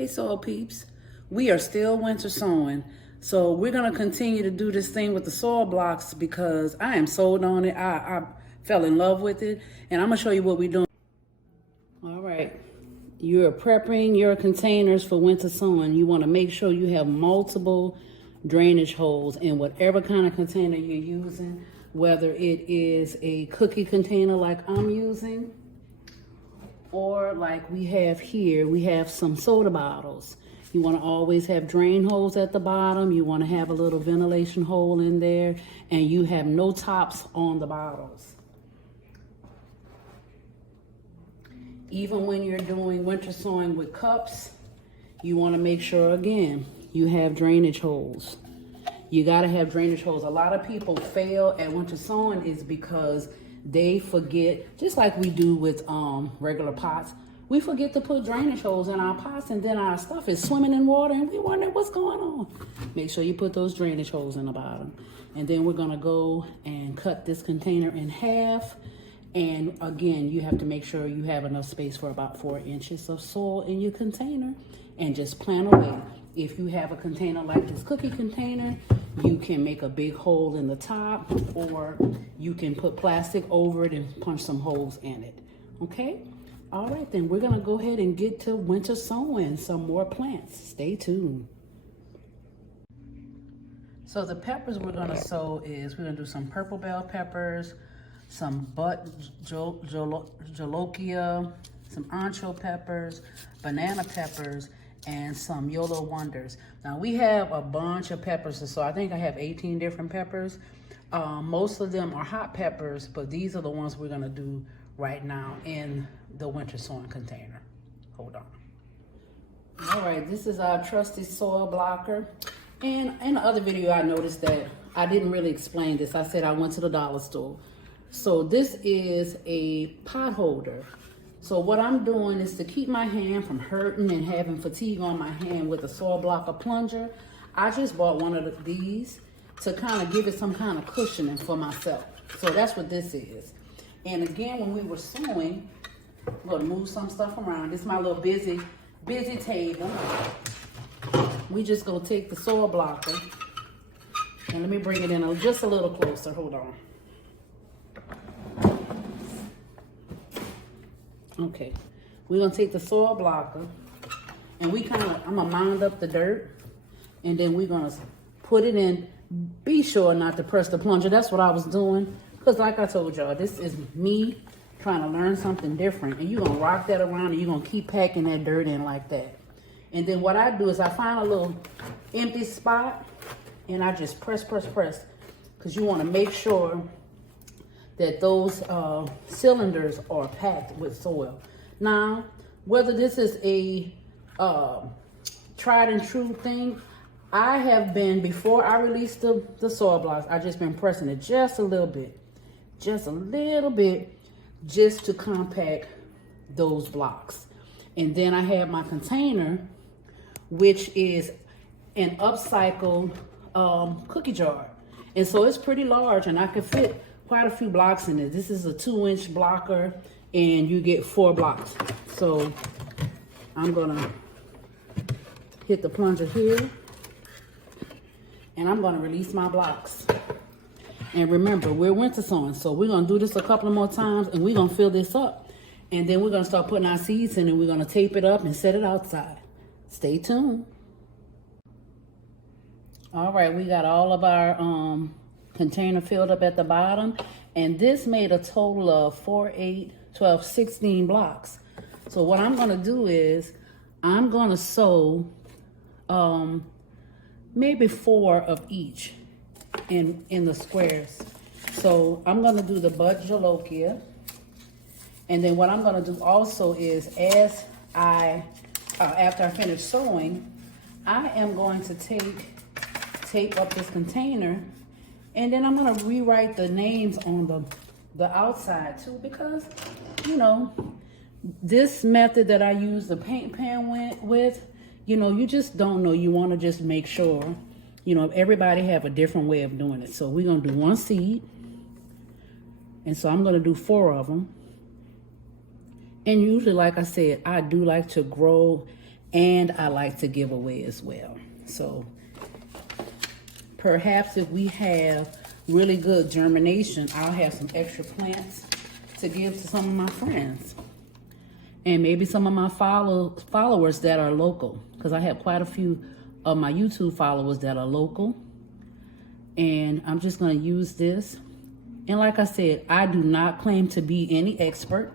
Hey, soil peeps. We are still winter sowing. So we're going to continue to do this thing with the soil blocks because I am sold on it. I fell in love with it. And I'm going to show you what we're doing. All right. You're prepping your containers for winter sowing. You want to make sure you have multiple drainage holes in whatever kind of container you're using, whether it is a cookie container like I'm using, or like we have here, we have some soda bottles. You want to always have drain holes at the bottom. You want to have a little ventilation hole in there, and you have no tops on the bottles. Even when you're doing winter sowing with cups, you want to make sure, again, you have drainage holes. You got to have drainage holes. A lot of people fail at winter sowing is because they forget, just like we do with regular pots, we forget to put drainage holes in our pots, and then our stuff is swimming in water and we wonder what's going on. Make sure you put those drainage holes in the bottom. And then we're gonna go and cut this container in half. And again, you have to make sure you have enough space for about 4 inches of soil in your container, and just plan away. If you have a container like this cookie container, you can make a big hole in the top, or you can put plastic over it and punch some holes in it. Okay? All right, then we're gonna go ahead and get to winter sowing some more plants. Stay tuned. So the peppers we're gonna sow is, we're gonna do some purple bell peppers, some jolokia, some ancho peppers, banana peppers, and some YOLO Wonders. Now we have a bunch of peppers, so I think I have 18 different peppers. Most of them are hot peppers, but these are the ones we're gonna do right now in the winter sowing container. Hold on. All right, this is our trusty soil blocker. And in the other video, I noticed that I didn't really explain this. I said I went to the dollar store. So this is a pot holder. So what I'm doing is to keep my hand from hurting and having fatigue on my hand with a soil blocker plunger. I just bought one of these to kind of give it some kind of cushioning for myself. So that's what this is. And again, when we were sewing, I'm gonna move some stuff around. This is my little busy table. We just gonna take the soil blocker, and let me bring it in just a little closer. Hold on. Okay, we're gonna take the soil blocker, and I'm gonna mound up the dirt, and then we're gonna put it in. Be sure not to press the plunger. That's what I was doing, because like I told y'all, this is me trying to learn something different, and you're gonna rock that around, and you're gonna keep packing that dirt in like that. And then what I do is I find a little empty spot, and I just press, because you wanna make sure that those cylinders are packed with soil. Now, whether this is a tried and true thing, I have been, before I released the soil blocks, I just been pressing it just a little bit, just to compact those blocks. And then I have my container, which is an upcycled cookie jar. And so it's pretty large, and I can fit quite a few blocks in it. This is a 2-inch blocker, and you get 4 blocks. So I'm gonna hit the plunger here, and I'm gonna release my blocks. And remember, we're winter sowing, so we're gonna do this a couple of more times, and we're gonna fill this up. And then we're gonna start putting our seeds in, and we're gonna tape it up and set it outside. Stay tuned. All right, we got all of our container filled up at the bottom, and this made a total of 4, 8, 12, 16 blocks. So what I'm gonna do is I'm gonna sow maybe 4 of each in the squares. So I'm gonna do the bud jolokia, and then what I'm gonna do also is, as after I finish sewing, I am going to tape up this container, and then I'm gonna rewrite the names on the outside too, because, you know, this method that I use the paint pan with, you know, you just don't know. You wanna just make sure, you know, everybody have a different way of doing it. So we're gonna do 1 seed, and so I'm gonna do 4 of them. And usually, like I said, I do like to grow and I like to give away as well. So perhaps if we have really good germination, I'll have some extra plants to give to some of my friends. And maybe some of my followers that are local, because I have quite a few of my YouTube followers that are local. And I'm just going to use this. And like I said, I do not claim to be any expert.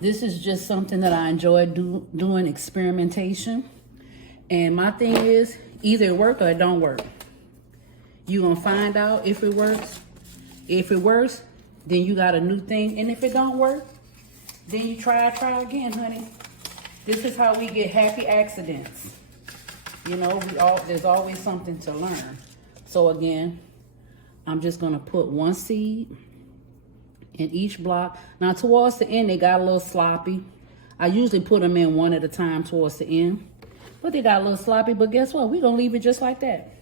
This is just something that I enjoy doing experimentation. And my thing is, either it works or it don't work. You're going to find out if it works. If it works, then you got a new thing. And if it don't work, then you try again, honey. This is how we get happy accidents. You know, there's always something to learn. So again, I'm just going to put one seed in each block. Now towards the end, they got a little sloppy. I usually put them in one at a time towards the end. But they got a little sloppy. But guess what? We're going to leave it just like that.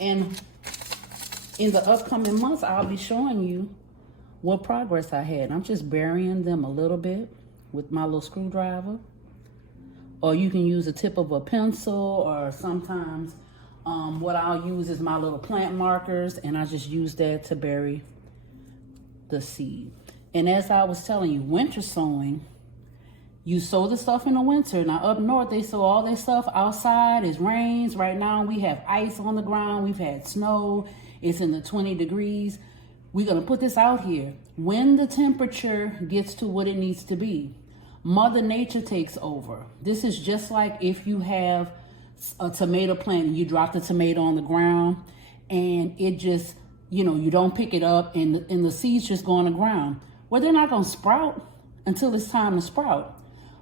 And in the upcoming months, I'll be showing you what progress I had. I'm just burying them a little bit with my little screwdriver. Or you can use the tip of a pencil, or sometimes what I'll use is my little plant markers, and I just use that to bury the seed. And as I was telling you, winter sowing, you sow the stuff in the winter. Now up north, they sow all their stuff outside. It rains. Right now, we have ice on the ground. We've had snow. It's in the 20 degrees. We're going to put this out here. When the temperature gets to what it needs to be, Mother Nature takes over. This is just like if you have a tomato plant and you drop the tomato on the ground and it just, you know, you don't pick it up and the seeds just go on the ground. Well, they're not going to sprout until it's time to sprout.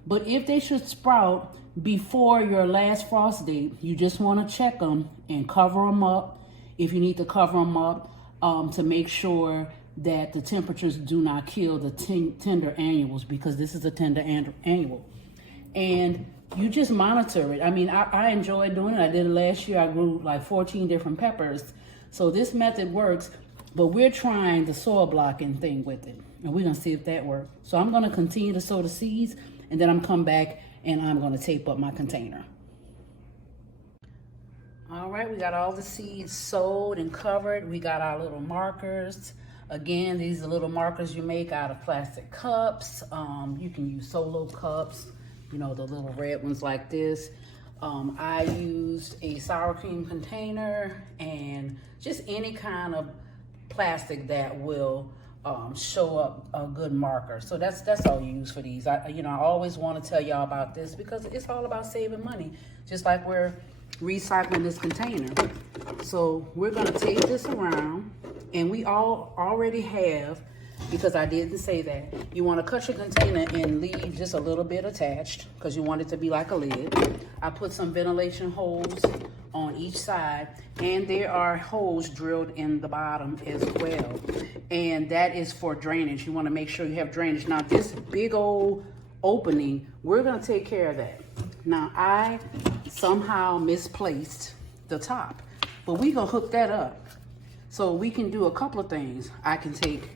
But if they should sprout before your last frost date, you just want to check them and cover them up if you need to cover them up to make sure that the temperatures do not kill the tender annuals, because this is a tender annual. And you just monitor it. I mean, I enjoy doing it. I did it last year. I grew like 14 different peppers. So this method works, but we're trying the soil blocking thing with it. And we're going to see if that works. So I'm going to continue to sow the seeds, and then I'm come back and I'm going to tape up my container. All right, we got all the seeds sowed and covered. We got our little markers. Again, these are little markers you make out of plastic cups. You can use solo cups, you know, the little red ones like this. I used a sour cream container and just any kind of plastic that will show up a good marker. So that's all you use for these. I always want to tell y'all about this because it's all about saving money, just like we're recycling this container. So we're going to tape this around, and we already have, because I didn't say that, you want to cut your container and leave just a little bit attached because you want it to be like a lid. I put some ventilation holes on each side, and there are holes drilled in the bottom as well, and that is for drainage. You want to make sure you have drainage. Now this big old opening, we're going to take care of that. Now I somehow misplaced the top, but we're going to hook that up. So we can do a couple of things. I can take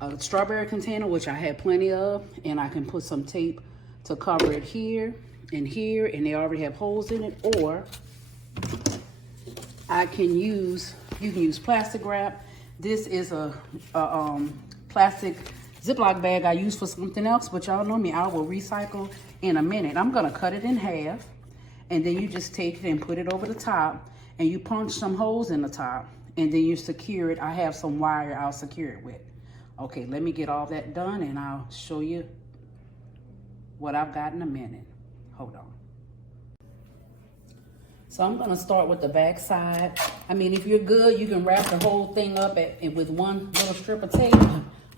a strawberry container, which I have plenty of, and I can put some tape to cover it here, and they already have holes in it. Or you can use plastic wrap. This is a plastic Ziploc bag I use for something else, but y'all know me, I will recycle in a minute. I'm gonna cut it in half, and then you just take it and put it over the top, and you punch some holes in the top, and then you secure it. I have some wire I'll secure it with. Okay, let me get all that done, and I'll show you what I've got in a minute. Hold on. So I'm gonna start with the back side. I mean, if you're good, you can wrap the whole thing up with one little strip of tape.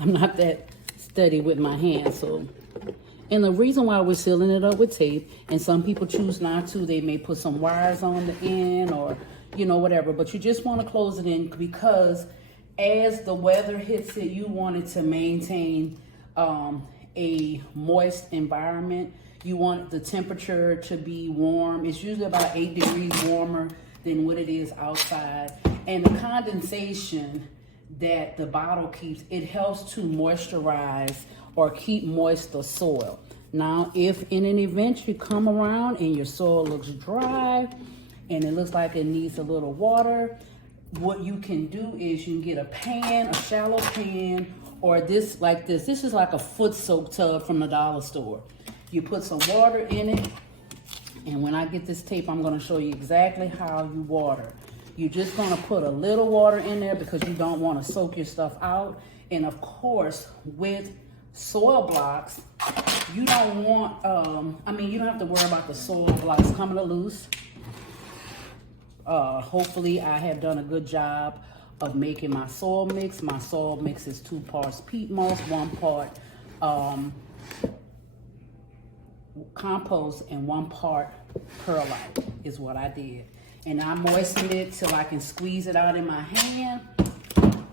I'm not that steady with my hands, so. And the reason why we're sealing it up with tape, and some people choose not to, they may put some wires on the end or, you know, whatever, but you just want to close it in because as the weather hits it, you want it to maintain a moist environment. You want the temperature to be warm. It's usually about 8 degrees warmer than what it is outside. And the condensation that the bottle keeps, it helps to moisturize or keep moist the soil. Now, if in an event you come around and your soil looks dry and it looks like it needs a little water, what you can do is you can get a pan, a shallow pan, or this like this. This is like a foot soak tub from the dollar store. You put some water in it, and when I get this tape, I'm gonna show you exactly how you water. You're just gonna put a little water in there because you don't wanna soak your stuff out. And of course, with soil blocks, you don't want, you don't have to worry about the soil blocks coming loose. Hopefully I have done a good job of making my soil mix. My soil mix is 2 parts peat moss, 1 part compost, and 1 part perlite is what I did. And I moistened it till I can squeeze it out in my hand.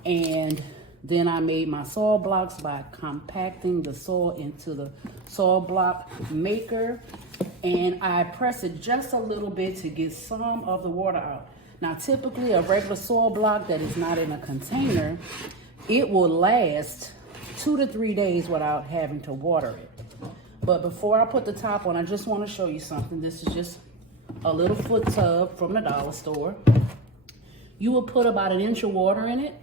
And then I made my soil blocks by compacting the soil into the soil block maker. And I press it just a little bit to get some of the water out. Now, typically a regular soil block that is not in a container, it will last 2 to 3 days without having to water it. But before I put the top on, I just want to show you something. This is just a little foot tub from the dollar store. You will put about 1 inch of water in it.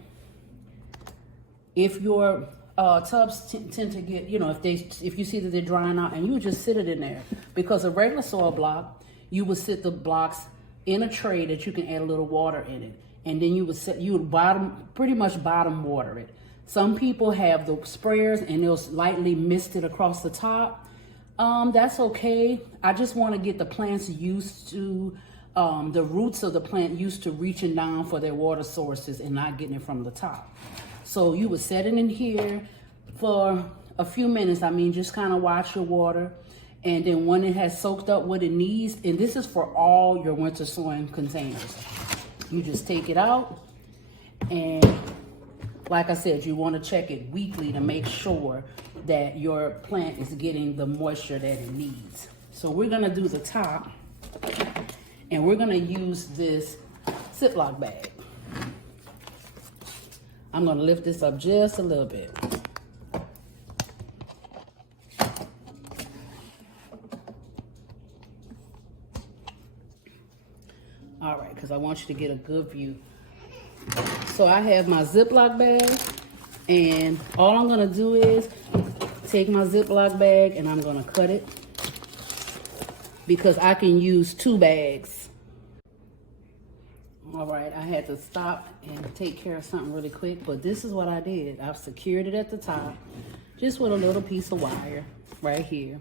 If your tubs tend to get, if you see that they're drying out, and you would just sit it in there. Because a regular soil block, you would sit the blocks in a tray that you can add a little water in it. And then you would pretty much bottom water it. Some people have the sprayers and they'll lightly mist it across the top. That's okay. I just want to get the plants used to, the roots of the plant used to reaching down for their water sources and not getting it from the top. So you would set it in here for a few minutes. Just kind of watch your water. And then when it has soaked up what it needs, and this is for all your winter sowing containers, you just take it out. And like I said, you want to check it weekly to make sure that your plant is getting the moisture that it needs. So we're going to do the top, and we're going to use this Ziploc bag. I'm going to lift this up just a little bit. All right, because I want you to get a good view. So I have my Ziploc bag, and all I'm going to do is take my Ziploc bag and I'm going to cut it because I can use 2 bags. All right, I had to stop and take care of something really quick, but this is what I did. I've secured it at the top just with a little piece of wire right here.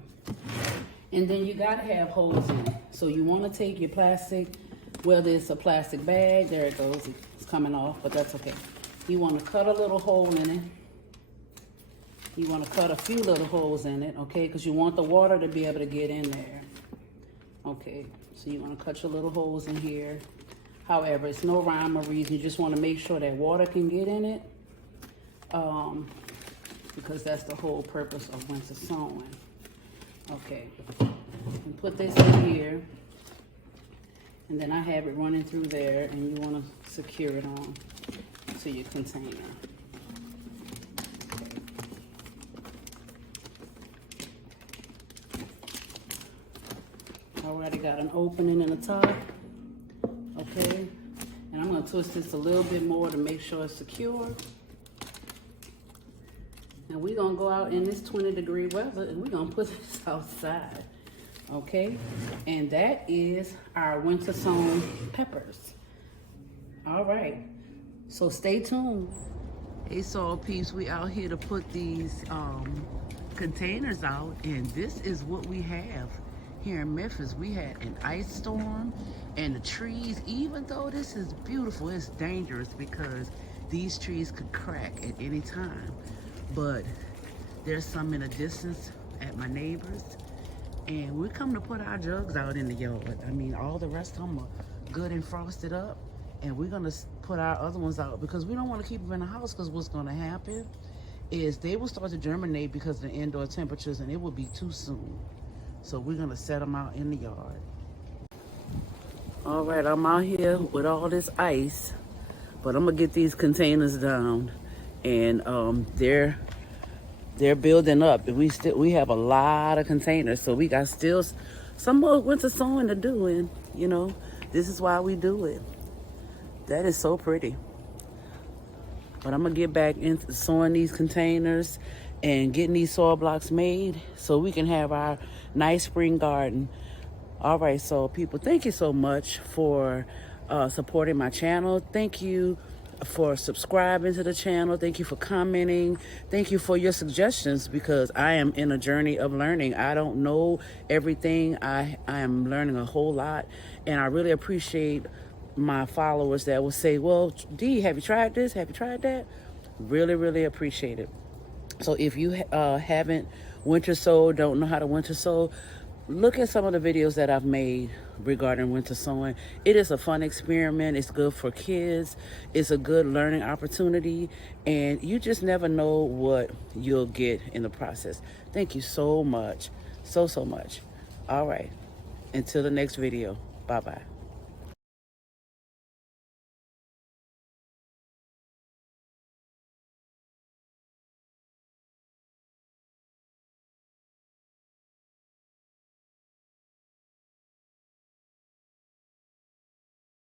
And then you got to have holes in it. So you want to take your plastic, whether it's a plastic bag, there it goes, it's coming off, but that's okay. You want to cut a little hole in it. You want to cut a few little holes in it, okay, because you want the water to be able to get in there. Okay, so you want to cut your little holes in here. However, it's no rhyme or reason. You just want to make sure that water can get in it, because that's the whole purpose of winter sowing. Okay, and put this in here, and then I have it running through there, and you want to secure it on to your container. Already got an opening in the top. Okay, and I'm going to twist this a little bit more to make sure it's secure. And we're going to go out in this 20-degree weather and we're going to put this outside. Okay, and that is our winter sown peppers. All right, so stay tuned. Hey, soil peeps, we out here to put these containers out, and this is what we have. Here in Memphis, we had an ice storm, and the trees, even though this is beautiful, it's dangerous because these trees could crack at any time. But there's some in the distance at my neighbor's, and we're coming to put our jugs out in the yard. All the rest of them are good and frosted up, and we're gonna put our other ones out because we don't want to keep them in the house, because what's gonna happen is they will start to germinate because of the indoor temperatures, and it will be too soon. So we're gonna set them out in the yard. All right, I'm out here with all this ice, but I'm gonna get these containers down, and they're they're building up. We have a lot of containers, so we got still some more winter sowing to do, and this is why we do it. That is so pretty. But I'm gonna get back into sewing these containers and getting these soil blocks made so we can have our nice spring garden. All right, so people, thank you so much for supporting my channel. Thank you for subscribing to the channel. Thank you for commenting. Thank you for your suggestions, because I am in a journey of learning. I don't know everything. I am learning a whole lot, and I really appreciate my followers that will say, well, Dee, have you tried this? Have you tried that? Really, really appreciate it. So if you haven't winter sowed, don't know how to winter sow, look at some of the videos that I've made regarding winter sowing. It is a fun experiment. It's good for kids. It's a good learning opportunity. And you just never know what you'll get in the process. Thank you so much. So much. All right. Until the next video. Bye-bye.